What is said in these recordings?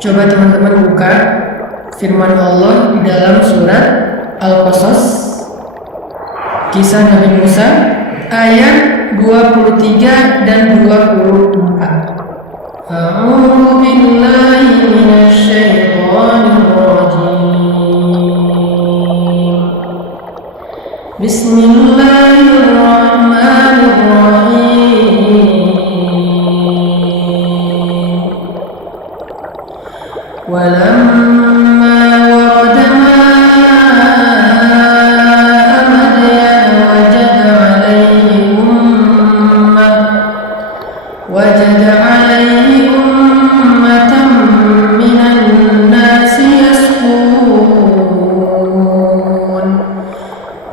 Coba teman-teman buka firman Allah di dalam surat Al-Qasas, kisah Nabi Musa ayat 23 dan 24. A'udzu billahi minasy syaithanir rajim. Bismillahirrahmanirrahim. Walamma warada ma'a Madyan wajada alaihi ummatan minan nasi yasqun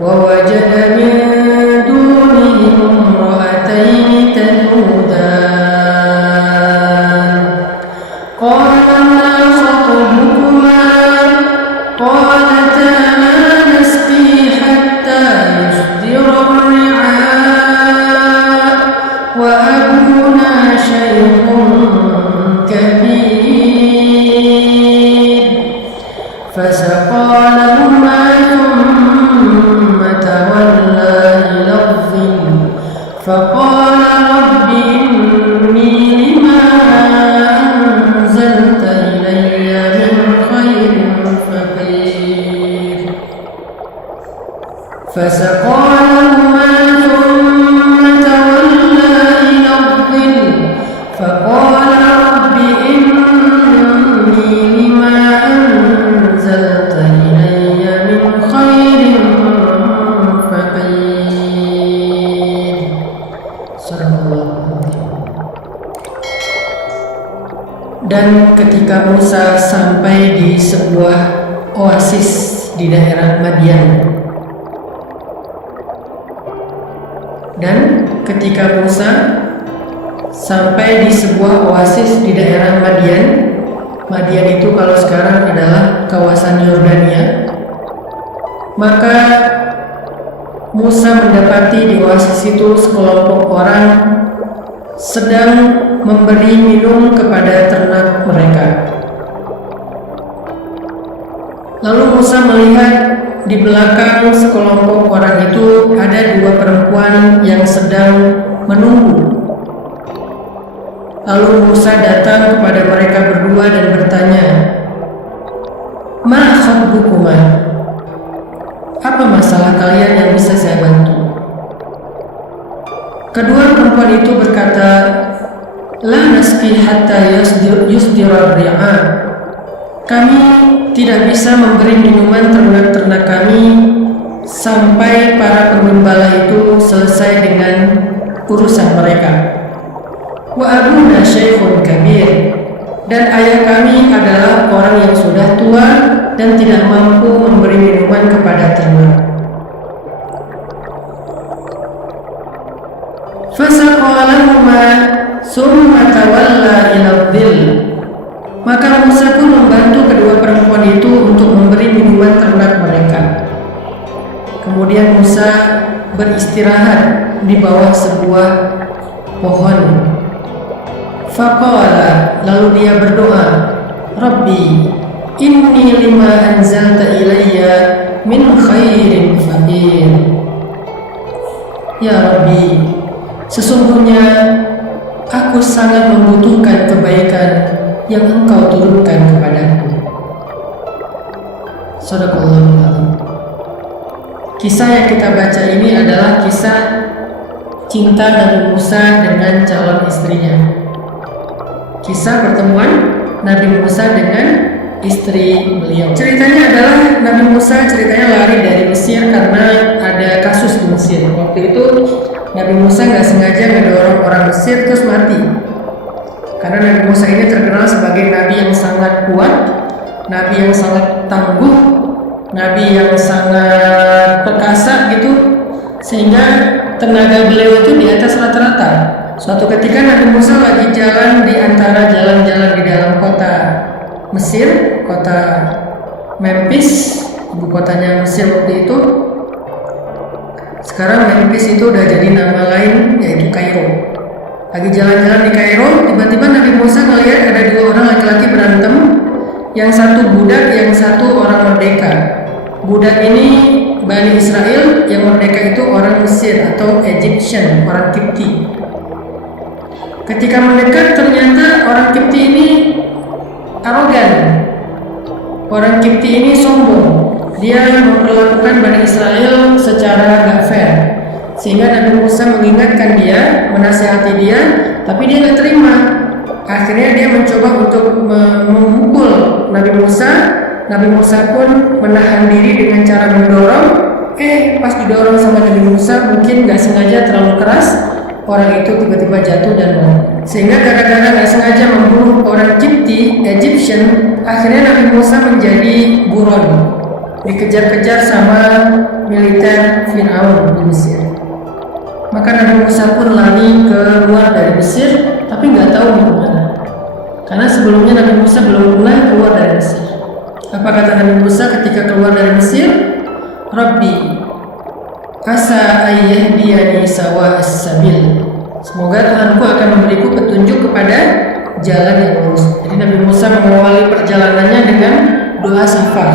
wa wajada min dunihim imra'atayn tadudan qala ma khatubukuma qalata la nasqi hatta yusdira ar-ri'a wa abuna shaykhun kabir fasaqa lahuma thumma tawalla ila adh-dhill faqala rabbi inni lima anzalta ilayya min khairin faqir fasaqa lahuma thumma tawalla ila adh-dhill faqala rabbi inni lima anzalta ilayya min khairin faqir. Subhanallah. Dan ketika Musa sampai di sebuah oasis di daerah Madyan, dan ketika Musa sampai di sebuah oasis di daerah Madyan, Madyan itu kalau sekarang adalah kawasan Yordania, maka Musa mendapati di oasis itu sekelompok orang sedang memberi minum kepada ternak mereka. Lalu Musa melihat di belakang sekelompok orang itu ada dua perempuan yang sedang menunggu. Lalu Musa datang kepada mereka berdua dan bertanya, "Ma khatbukuma?" Apa masalah kalian yang bisa saya bantu? Kedua perempuan itu berkata, "La nasqi hatta yusdira ar-ri'a." Kami tidak bisa memberi minuman ternak-ternak kami sampai para penggembala itu selesai dengan urusan mereka. Wa abuna shaykhun kabir, dan ayah kami adalah orang yang sudah tua dan tidak mampu memberi minuman kepada ternak. Fasaqa lahuma summa tawalla ila adh-dhill. Maka Musa pun membantu kedua perempuan itu untuk memberi minuman ternak mereka. Kemudian Musa beristirahat di bawah sebuah pohon. Faqala, lalu dia berdoa, "Rabbi, inni lima anzalta ilayya min khairin faqir." Ya Rabbi, sesungguhnya aku sangat membutuhkan kebaikan yang Engkau turunkan kepadaku. Shadaqallahul adzim. Kisah yang kita baca ini adalah kisah cinta Nabi Musa dengan calon istrinya. Kisah pertemuan Nabi Musa dengan istri beliau. Ceritanya adalah Nabi Musa lari dari Mesir karena ada kasus di Mesir. Waktu itu Nabi Musa nggak sengaja ngedorong orang Mesir terus mati. Karena Nabi Musa ini terkenal sebagai nabi yang sangat kuat, nabi yang sangat tangguh, nabi yang sangat perkasa gitu, sehingga tenaga beliau itu di atas rata-rata. Suatu ketika Nabi Musa lagi jalan di antara jalan-jalan di dalam kota Mesir, kota Memphis, ibu kotanya Mesir waktu itu. Sekarang Memphis itu udah jadi nama lain, yaitu Kairo. Lagi jalan-jalan di Kairo, tiba-tiba Nabi Musa ngelihat ada dua orang laki-laki berantem, yang satu budak, yang satu orang merdeka. Budak ini Bani Israel, yang merdeka itu orang Mesir atau Egyptian, orang Kipti. Ketika mendekat, ternyata orang Kipti ini arogan. Orang Kipti ini sombong. Dia memperlakukan Bani Israel secara gak fair, sehingga Nabi Musa mengingatkan dia, menasihati dia, tapi dia gak terima. Akhirnya dia mencoba untuk memukul Nabi Musa. Nabi Musa pun menahan diri dengan cara mendorong. Pas didorong sama Nabi Musa, mungkin gak sengaja terlalu keras, orang itu tiba-tiba jatuh dan mati. Sehingga gara-gara gak sengaja membunuh orang Kipti, Egyptian, akhirnya Nabi Musa menjadi buron, dikejar-kejar sama militer Fir'aun di Mesir. Maka Nabi Musa pun lari keluar dari Mesir, tapi nggak tahu mau kemana. Karena sebelumnya Nabi Musa belum pernah keluar dari Mesir. Apa kata Nabi Musa ketika keluar dari Mesir? Rabbi, asa ayyahdiyani sawa'as sabil. Semoga Tuhanku akan memberiku petunjuk kepada jalan yang lurus. Jadi Nabi Musa mengawali perjalanannya dengan doa safar.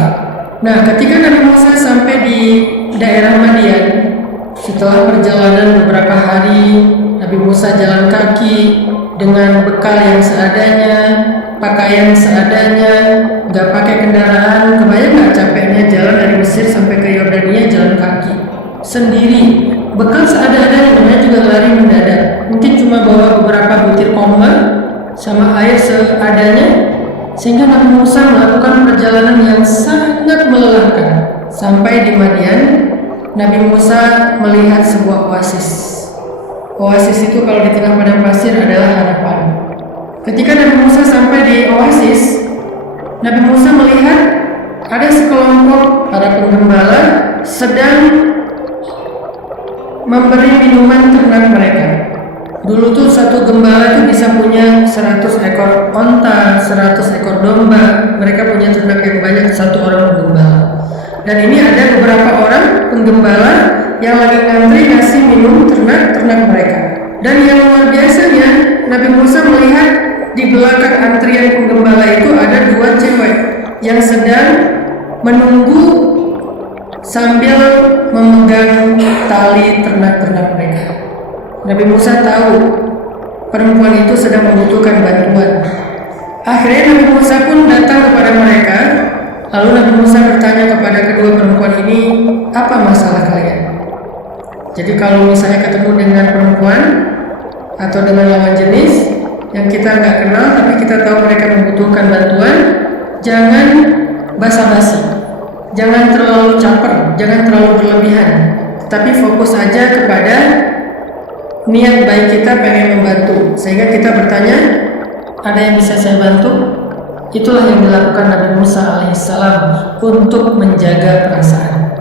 Nah, ketika Nabi Musa sampai di daerah Madian, setelah perjalanan beberapa hari, Nabi Musa jalan kaki dengan bekal yang seadanya, pakaian seadanya, nggak pakai kendaraan. Kebayang nggak capeknya jalan dari Mesir sampai ke Yordania jalan kaki sendiri, bekal seadanya, namanya juga lari mendadak. Mungkin cuma bawa beberapa butir kurma sama air seadanya, sehingga Nabi Musa melakukan perjalanan yang sangat melelahkan. Sampai di Madian, Nabi Musa melihat sebuah oasis. Oasis itu kalau di tengah padang pasir adalah harapan. Ketika Nabi Musa sampai di oasis, Nabi Musa melihat ada sekelompok para penggembala sedang memberi minuman ternak mereka. Dulu tuh satu gembala itu bisa punya 100 ekor onta, 100 ekor domba. Mereka punya ternak yang banyak, satu orang penggembala. Dan ini ada beberapa orang penggembala yang lagi ngantri ngasih minum ternak mereka. Dan yang luar biasanya, Nabi Musa melihat di belakang antrian penggembala itu ada dua cewek yang sedang menunggu sambil memegang tali ternak mereka. Nabi Musa tahu perempuan itu sedang membutuhkan bantuan. Akhirnya Nabi Musa pun datang kepada mereka. Lalu Nabi Musa bertanya kepada kedua perempuan ini, apa masalah kalian? Jadi kalau misalnya ketemu dengan perempuan atau dengan lawan jenis yang kita nggak kenal tapi kita tahu mereka membutuhkan bantuan, jangan basa-basi. Jangan terlalu caper, jangan terlalu berlebihan, tapi fokus aja kepada niat baik kita pengen membantu. Sehingga kita bertanya, ada yang bisa saya bantu? Itulah yang dilakukan Nabi Musa alaihissalam untuk menjaga perasaan.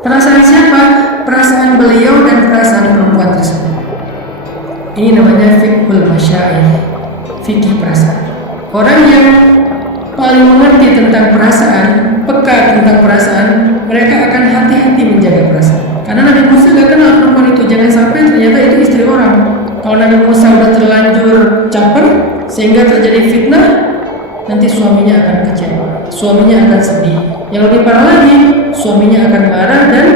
Perasaan siapa? Perasaan beliau dan perasaan perempuan tersebut. Ini namanya fiqhul masyair, fikih perasaan. Orang yang paling mengerti tentang perasaan, peka tentang perasaan, mereka akan hati-hati menjaga perasaan. Karena Nabi Musa gak kenal perempuan itu, jangan sampai ternyata itu istri orang. Kalau Nabi Musa udah terlanjur caper sehingga terjadi fitnah, nanti suaminya akan kecewa, suaminya akan sedih. Yang lebih parah lagi, suaminya akan marah dan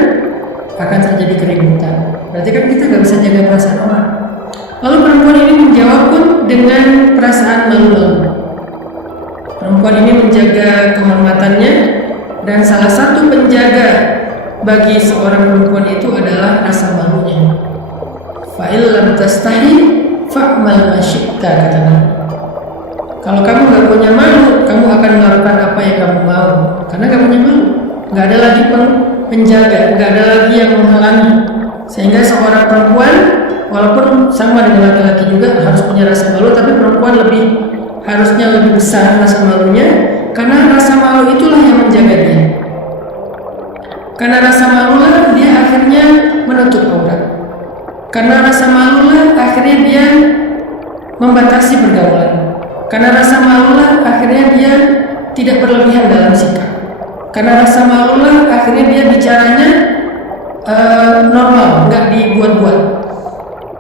akan terjadi keributan. Berarti kan kita gak bisa jaga perasaan orang. Lalu perempuan ini menjawab pun dengan perasaan malu-malu. Perempuan ini menjaga kehormatannya, dan salah satu penjaga bagi seorang perempuan itu adalah rasa malunya. Fa'il lam tastahi fa'mal ma syi'ta, kata Nabi. Kalau kamu gak punya malu, kamu akan melakukan apa yang kamu mau. Karena gak punya malu, gak ada lagi penjaga, gak ada lagi yang menghalangi. Sehingga seorang perempuan, walaupun sama dengan laki-laki juga harus punya rasa malu, tapi perempuan harusnya lebih besar rasa malunya, karena rasa malu itulah yang menjaga dia. Karena rasa malulah dia akhirnya menutup aurat. Karena rasa malulah akhirnya dia membatasi pergaulan. Karena rasa malulah akhirnya dia tidak berlebihan dalam sikap. Karena rasa malulah akhirnya dia bicaranya normal, nggak dibuat-buat.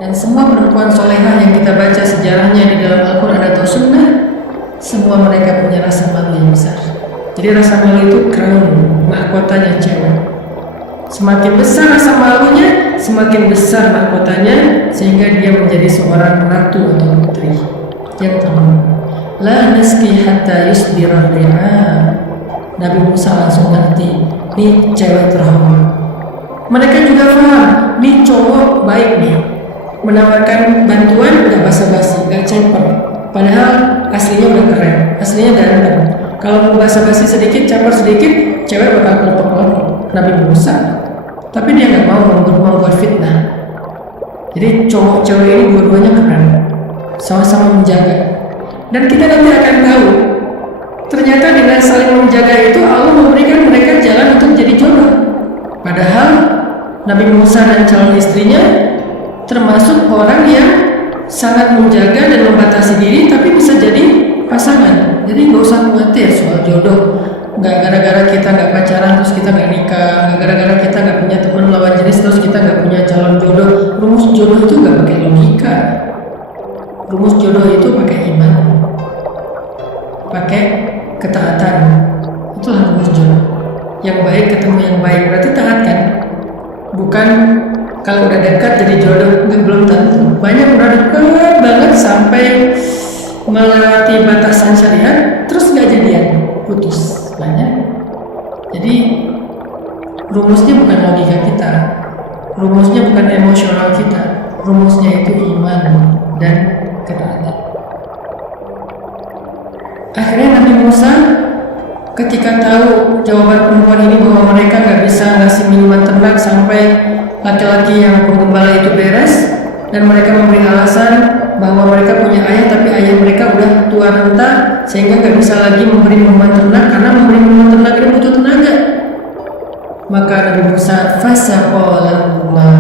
Dan semua perempuan solehah yang kita baca sejarahnya di dalam Al-Quran atau Sunnah, semua mereka punya rasa malu yang besar. Jadi rasa malu itu crown, mahkotanya cewek. Semakin besar rasa malunya, semakin besar mahkotanya, sehingga dia menjadi seorang ratu atau putri yang terhormat. La naski hatta yusbira ri'a. Nabi Musa langsung ngerti, nih cewek terhormat. Mereka juga paham, nih cowok baik nih, menawarkan bantuan gak basa-basi, gak caper. Padahal aslinya udah keren, aslinya ganteng. Kalau mau basa-basi sedikit, caper sedikit, cewek bakal kelepek-kelepek. Nabi Musa, tapi dia gak mau membuat fitnah. Jadi cowok cewek ini dua-duanya keren, sama-sama menjaga. Dan kita nanti akan tahu, ternyata dengan saling menjaga itu Allah memberikan mereka jalan untuk jadi jodoh. Padahal Nabi Musa dan calon istrinya termasuk orang yang sangat menjaga dan membatasi diri, tapi bisa jadi pasangan. Jadi nggak usah khawatir soal jodoh. Nggak gara-gara kita nggak pacaran terus kita nggak nikah, nggak gara-gara kita nggak punya teman lawan jenis terus kita nggak punya calon jodoh. Rumus jodoh itu nggak pakai logika. Rumus jodoh itu pakai iman, pakai ketaatan. Itulah rumus jodoh. Yang baik ketemu yang baik, berarti taat kan? Bukan kalau udah dekat jadi jodoh, belum tentu. Banyak udah dekat banget sampai melewati batasan syariat, terus nggak jadian, putus. Banyak. Jadi rumusnya bukan logika kita, rumusnya bukan emosional kita, rumusnya itu iman dan ketaatan. Akhirnya Nabi Musa ketika tahu jawaban perempuan ini bahwa mereka nggak bisa ngasih minuman ternak sampai laki-laki yang penggembala itu beres, dan mereka memberi alasan bahwa mereka punya ayah tapi ayah mereka udah tua renta sehingga nggak bisa lagi memberi minuman ternak, karena memberi minuman ternak itu butuh tenaga. Maka Nabi Musa fasaqalahuma,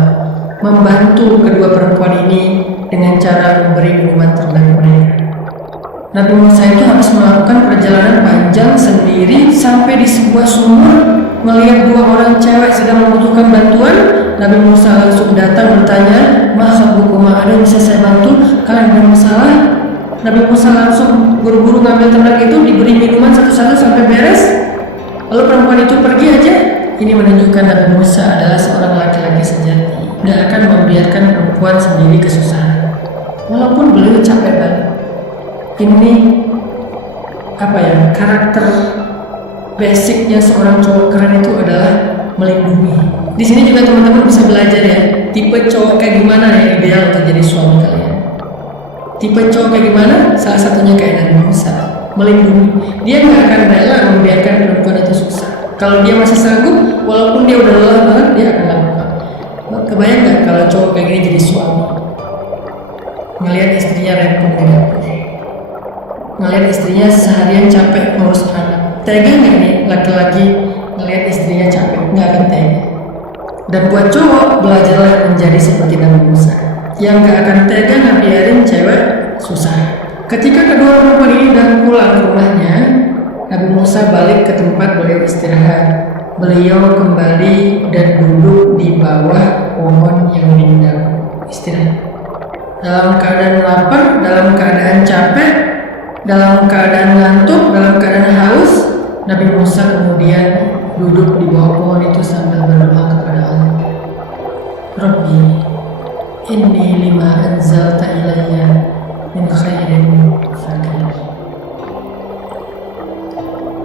membantu kedua perempuan ini dengan cara memberi minuman ternak mereka. Nabi Musa itu harus melakukan perjalanan panjang sendiri sampai di sebuah sumur, melihat dua orang cewek sedang membutuhkan bantuan. Nabi Musa langsung datang bertanya, "Ma khabukuma, ada yang bisa saya bantu? Kalian ada masalah?" Nabi Musa langsung buru-buru ngambil ternak itu, diberi minuman satu-satu sampai beres. Lalu perempuan itu pergi aja. Ini menunjukkan Nabi Musa adalah seorang laki-laki sejati, nggak akan membiarkan perempuan sendiri kesusahan, walaupun beliau capek banget. Ini apa ya, karakter basicnya seorang cowok keren itu adalah melindungi. Di sini juga teman-teman bisa belajar ya, tipe cowok kayak gimana yang ideal untuk jadi suami kalian. Tipe cowok kayak gimana? Salah satunya kayak Nabi Musa, melindungi. Dia nggak akan rela membiarkan perempuan itu susah. Kalau dia masih sanggup, walaupun dia udah lelah banget, dia akan lakukan. Kebayang nggak kalau cowok kayak gini jadi suami? Ngelihat istrinya repot dengan ngelihat istrinya seharian capek ngurus anak, tega nggak nih laki-laki ngelihat istrinya capek? Nggak akan tega. Dan buat cowok, belajarlah menjadi seperti Nabi Musa yang nggak akan tega ngebiarin cewek susah. Ketika kedua perempuan ini udah pulang ke rumahnya, Nabi Musa balik ke tempat beliau istirahat. Beliau kembali dan duduk di bawah pohon yang rindang istirahat. Dalam keadaan lapar, dalam keadaan capek, dalam keadaan ngantuk, dalam keadaan haus, Nabi Musa kemudian duduk di bawah pohon itu sambil berdoa kepada Allah. Rabbi, inni lima anzalta ilayya min khairin fakir.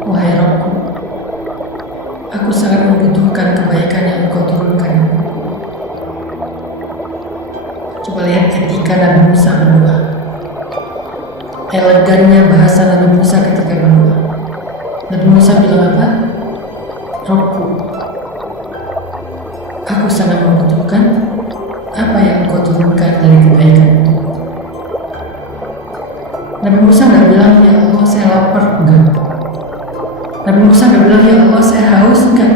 Wahai Rabbku, aku sangat membutuhkan kebaikan yang Engkau turunkan. Coba lihat ketika Nabi Musa berdoa, elegannya bahasa Nabi Musa ketika berdoa. Nabi Musa bilang apa? Rabbku, aku sangat membutuhkan apa yang Engkau turunkan dari kebaikan itu. Nabi Musa nggak bilang, ya Allah saya lapar, enggak. Nabi Musa nggak bilang, ya Allah saya haus, enggak.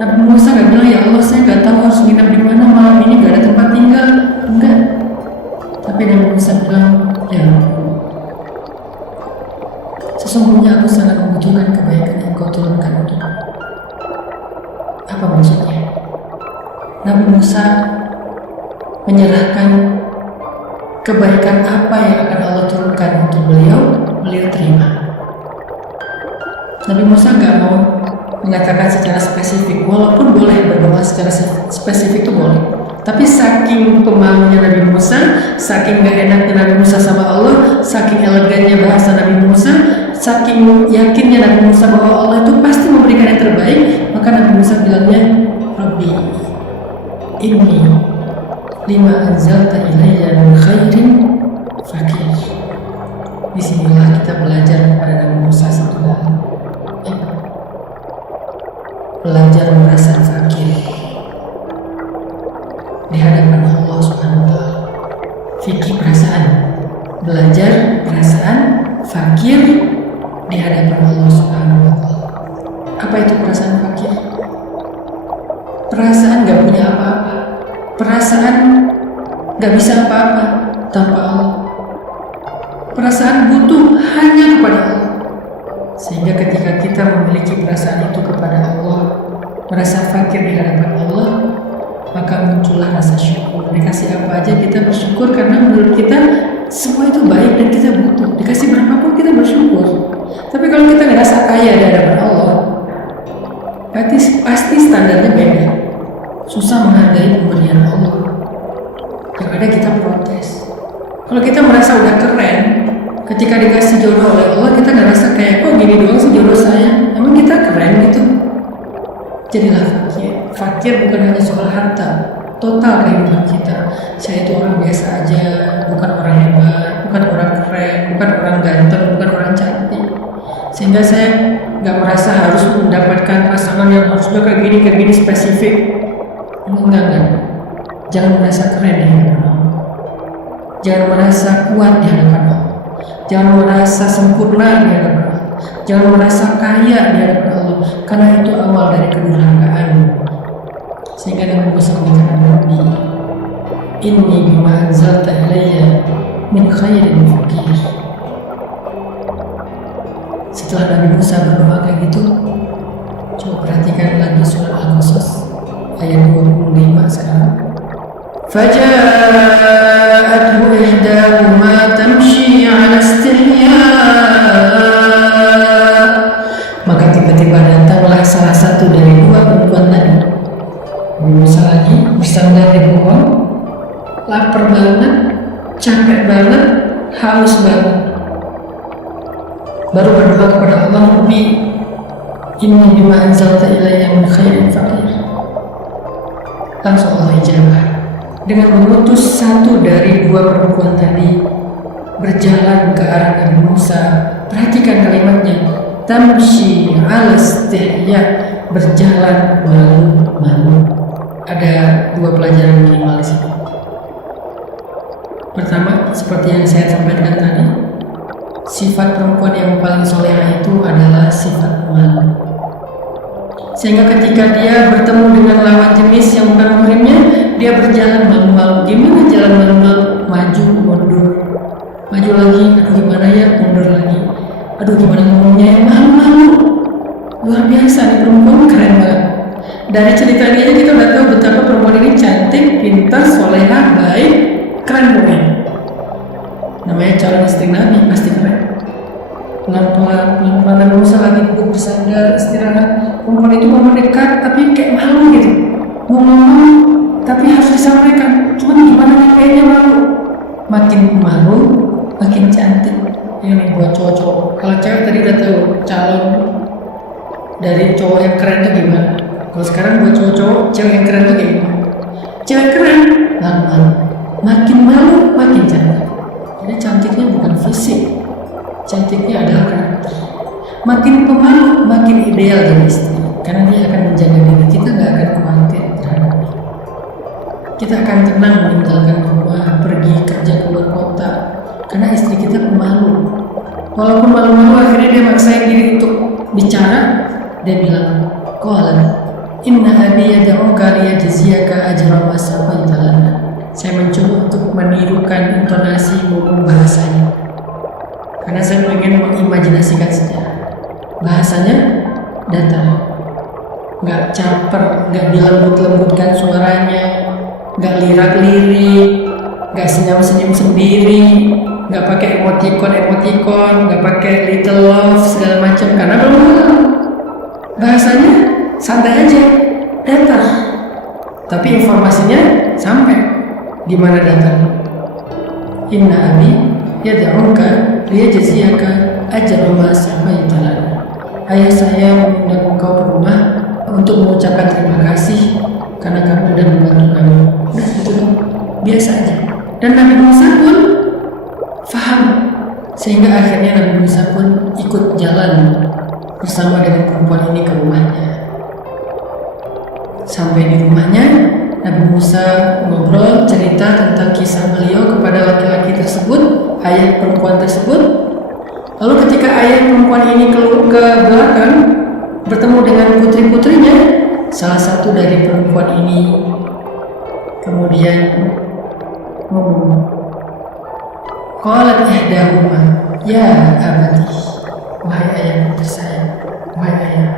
Nabi Musa nggak bilang, ya Allah saya nggak tahu harus nginep di mana malam ini, nggak ada tempat tinggal, enggak. Tapi Nabi Musa bilang, ya Rabbi, sesungguhnya aku sangat membutuhkan kebaikan yang Kau turunkan untuk aku. Apa maksudnya? Nabi Musa menyerahkan kebaikan apa yang akan Allah turunkan untuk beliau terima. Nabi Musa nggak mau mengatakan secara spesifik, walaupun boleh berdoa secara spesifik itu boleh. Tapi saking pemalunya Nabi Musa, saking gak enaknya Nabi Musa sama Allah, saking elegannya bahasa Nabi Musa, saking yakinnya Nabi Musa bahwa Allah itu pasti memberikan yang terbaik, maka Nabi Musa bilangnya, Rabbi, inni lima anzalta ilayya min khairin fakir. Disinilah kita belajar kepada Nabi Musa satu hal, belajar merasa fakir di hadapan Allah Subhanahu wa Ta'ala. Fikih perasaan, belajar perasaan fakir di hadapan Allah Subhanahu wa Ta'ala. Apa itu perasaan fakir? Perasaan gak punya apa-apa, perasaan gak bisa apa-apa tanpa Allah, perasaan butuh hanya kepada Allah. Sehingga ketika kita memiliki perasaan itu kepada Allah, merasa fakir di hadapan Allah, maka muncullah rasa syukur. Dikasih apa aja kita bersyukur, karena menurut kita semua itu baik dan kita butuh. Dikasih berapapun kita bersyukur. Tapi kalau kita ngerasa kaya di hadapan Allah, pasti standarnya beda. Susah menghargai pemberian Allah. Yang ada kita protes. Kalau kita merasa udah keren, ketika dikasih jodoh oleh Allah, kita ngerasa kayak, kok gini doang sih jodoh saya? Emang kita keren gitu? Jadilah fakir. Fakir bukan hanya soal harta, total kehidupan kita. Saya itu orang biasa aja, bukan orang hebat, bukan orang keren, bukan orang ganteng, bukan orang cantik. Sehingga saya nggak merasa harus mendapatkan pasangan yang harus kayak gini spesifik. Enggak. Jangan merasa keren di hadapan Allah. Jangan merasa kuat di hadapan Allah. Jangan merasa sempurna di hadapan Allah. Jangan merasa kaya di hadapan Allah, karena itu awal dari kedurhakaan. Sehingga Nabi Musa mengatakan, Rabbi, inni bima anzalta ilayya min khairin fakir. Setelah Nabi Musa berdoa kayak gitu, coba perhatikan lagi surah Al-Qasas ayat 25 sekarang. فَجَاءَتْهُ إِحْدَاهُمَا تَمْشِي عَلَى اسْتِحْيَاءٍ. Maka tiba-tiba datanglah salah satu dari dua perempuan tadi. Nabi Musa lagi bersandar di pohon, lapar banget, capek banget, haus banget. Baru berdoa kepada Allah, Rabbi, inni bima anzalta ilayya min khairin fakir. Langsung Allah ijabah dengan mengutus satu dari dua perempuan tadi berjalan ke arah Nabi Musa. Perhatikan kalimatnya, tamshi ala istihya, berjalan malu-malu. Ada dua pelajaran minimal di sini. Pertama, seperti yang saya sampaikan tadi, sifat perempuan yang paling soleha itu adalah sifat malu. Sehingga ketika dia bertemu dengan lawan jenis yang bukan muhrimnya, dia berjalan malu-malu. Gimana jalan malu-malu? Maju, mundur, maju lagi, aduh gimana ya, mundur lagi, aduh gimana ngomongnya ya, malu-malu. Luar biasa nih perempuan, keren banget. Dari cerita dia aja kita udah tahu betapa perempuan ini cantik, pintar, soleha, baik, keren pokoknya. Namanya calon istri Nabi, pasti keren. Pelan-pelan Nabi Musa lagi duduk bersandar istirahat. Perempuan itu mau mendekat tapi kayak malu gitu, mau ngomong tapi harus disampaikan, cuman gimana nyampein malu. Makin malu makin cantik. Ini buat cowok-cowok. Kalau cewek tadi udah tahu calon dari cowok yang keren itu gimana. Kalau sekarang buat cowok-cowok, cewek yang keren itu kayak gimana. Cewek keren malu-malu, makin malu makin cantik. Jadi cantiknya bukan fisik, cantiknya adalah karakter. Makin pemalu, makin ideal jadi istri, karena dia akan menjaga diri kita, nggak akan khawatir terhadap dia. Kita akan tenang meninggalkan rumah, pergi kerja keluar kota, karena istri kita pemalu. Walaupun malu-malu, akhirnya dia maksain diri untuk bicara. Dia bilang, qala inna abi yad'uka liyajziyaka ajra ma sabaita lana. Saya mencoba untuk menirukan intonasi maupun bahasanya, karena saya ingin mengimajinasikan saja. Bahasanya datar, nggak caper, nggak dilembut-lembutkan suaranya, nggak lirak-lirik, nggak senyum-senyum sendiri, nggak pakai emoticon, nggak pakai little love segala macam, karena belum halal. Bahasanya santai aja, datar, tapi informasinya sampai di mana datang. Inna abi yad'uka liyajziyaka ajra ma safaita lana. Ayah saya mengundang engkau ke rumah untuk mengucapkan terima kasih karena kamu sudah membantu kami. Udah gitu dong, biasa aja. Dan Nabi Musa pun faham, sehingga akhirnya Nabi Musa pun ikut jalan bersama dengan perempuan ini ke rumahnya. Sampai di rumahnya, Nabi Musa ngobrol cerita tentang kisah beliau kepada laki-laki tersebut, ayah perempuan tersebut. Lalu ketika ayah perempuan ini keluar ke belakang bertemu dengan putri-putrinya, salah satu dari perempuan ini kemudian ngomong, qalat ihdahuma ya abati, wahai ayah tersayang, wahai ayah,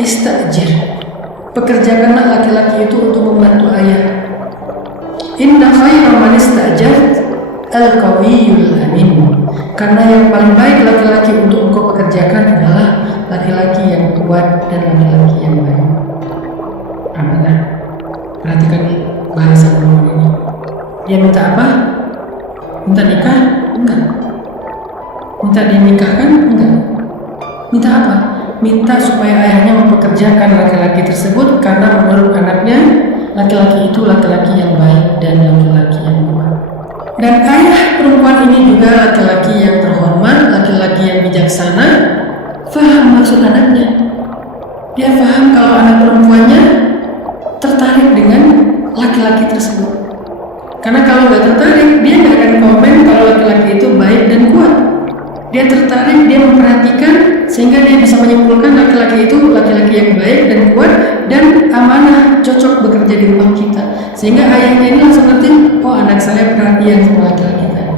istajir, pekerjakanlah laki-laki itu untuk membantu ayah. Inna khairan man istajart al-qawiyyul amin. Karena yang paling baik laki-laki untuk engkau pekerjakan adalah laki-laki yang kuat dan laki-laki yang baik. Amanah. Perhatikan bahasa perempuan ini. Dia minta apa? Minta nikah? Enggak. Minta dinikahkan? Enggak. Minta apa? Minta supaya ayahnya mempekerjakan laki-laki tersebut karena menurut anaknya laki-laki itu laki-laki yang baik dan laki-laki yang kuat. Dan ayah perempuan ini juga laki-laki yang terhormat, laki-laki yang bijaksana, faham maksud anaknya. Dia faham kalau anak perempuannya tertarik dengan laki-laki tersebut. Karena kalau nggak tertarik, dia nggak akan komen kalau laki-laki itu baik dan kuat. Dia tertarik, dia memperhatikan, sehingga dia bisa menyimpulkan laki-laki itu laki-laki yang baik dan kuat dan amanah, cocok bekerja di rumah kita. Sehingga ayahnya ini langsung ngerti, oh anak saya perhatian sama laki-laki tadi.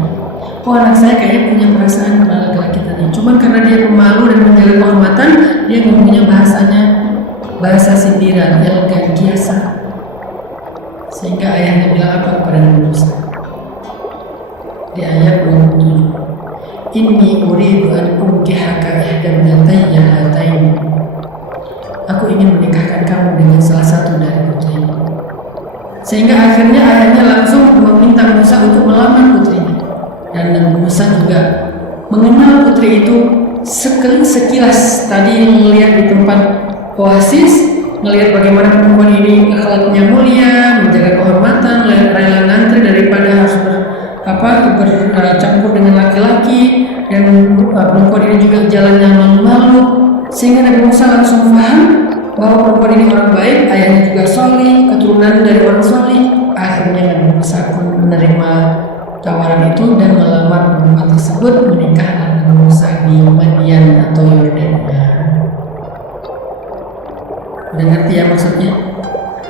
Oh anak saya kayaknya punya perasaan sama laki-laki tadi. Cuman karena dia pemalu dan menjaga kehormatan, dia ngomongnya bahasanya bahasa sindiran, elegan, kiasan. Sehingga ayahnya bilang apa kepada Nabi Musa? Di ayat 27. Inni uridu an unkihaka ihdabnatayya hatain. Aku ingin menikahkan kamu dengan salah satu dari putrinya. Sehingga akhirnya ayahnya langsung meminta Musa untuk melamar putrinya. Dan Nabi Musa juga mengenal putri itu sekilas. Tadi melihat di tempat oasis, melihat bagaimana perempuan ini akhlaknya mulia, menjaga kehormatan, rela ngantri daripada harus bercampur dengan laki-laki, dan perempuan ini juga jalannya malu-malu, sehingga Nabi Musa langsung paham bahwa perempuan ini orang baik, ayahnya juga solih, keturunan dari orang solih. Akhirnya Nabi Musa pun menerima tawaran itu dan melamar perempuan tersebut, menikah Nabi Musa di Madian atau Yordania. Udah ngerti ya maksudnya?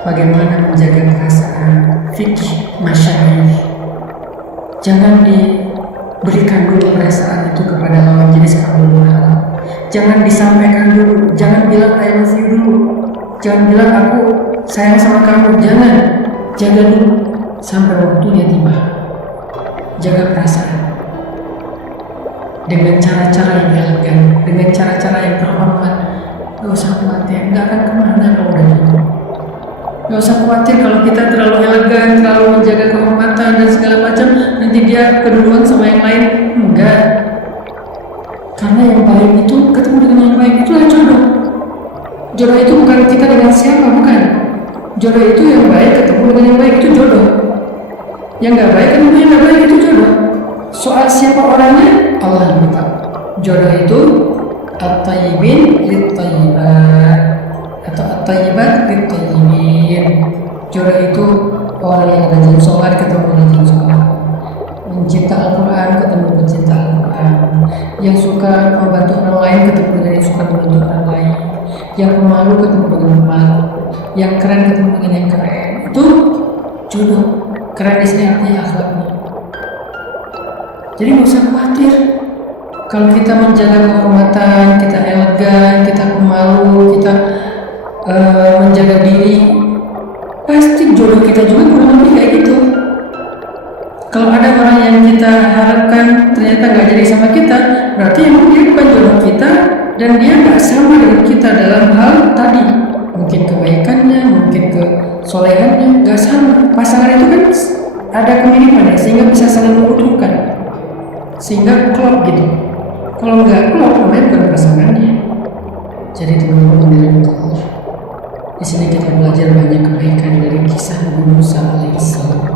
Bagaimana menjaga perasaan, fikih, masyair. Jangan diberikan dulu perasaan itu kepada lawan jenis kalau belum halal. Jangan disampaikan dulu, jangan bilang I love you dulu, jangan bilang aku sayang sama kamu, jangan. Jaga dulu sampai waktunya tiba. Jaga perasaan dengan cara-cara yang elegan, dengan cara-cara yang terhormat. Gak usah khawatir, gak akan kemana kalau udah gitu. Gak usah khawatir kalau kita terlalu elegan, terlalu menjaga kehormatan dan segala macam, nanti dia keduluan sama yang lain. Enggak. Karena yang baik itu, ketemu dengan yang baik itulah jodoh. Jodoh itu bukan kita dengan siapa, bukan. Jodoh itu yang baik ketemu dengan yang baik, itu jodoh. Yang gak baik ketemu yang gak baik, itu jodoh. Soal siapa orangnya, Allah yang tahu. Jodoh itu at-tayyibin lit-tayyibat atau at-tayyibat lit-tayyibin. Jodoh itu orang yang rajin sholat ketemu rajin sholat, mencinta Al-Quran ketemu pencinta Al-Quran, yang suka membantu orang lain ketemu dengan yang suka membantu orang lain, yang pemalu ketemu dengan pemalu, yang keren ketemu dengan yang keren. Itu jodoh. Keren di sini artinya akhlaknya. Jadi nggak usah khawatir kalau kita menjaga kehormatan, kita elegan, kita pemalu, kita menjaga diri, pasti jodoh kita juga kurang lebih kayak gitu. Kalau ada orang yang kita harapkan ternyata nggak jadi sama kita, berarti emang dia bukan jodoh kita dan dia nggak sama dengan kita dalam hal tadi. Mungkin kebaikannya, mungkin kesolehannya nggak sama. Pasangan itu kan ada kemiripan ya, sehingga bisa saling menguntungkan, sehingga klop gitu. Kalau nggak klop, namanya bukan pasangannya. Jadi teman-teman dirahmati Allah, di sini kita belajar banyak kebaikan dari kisah Nabi Musa alaihissalam.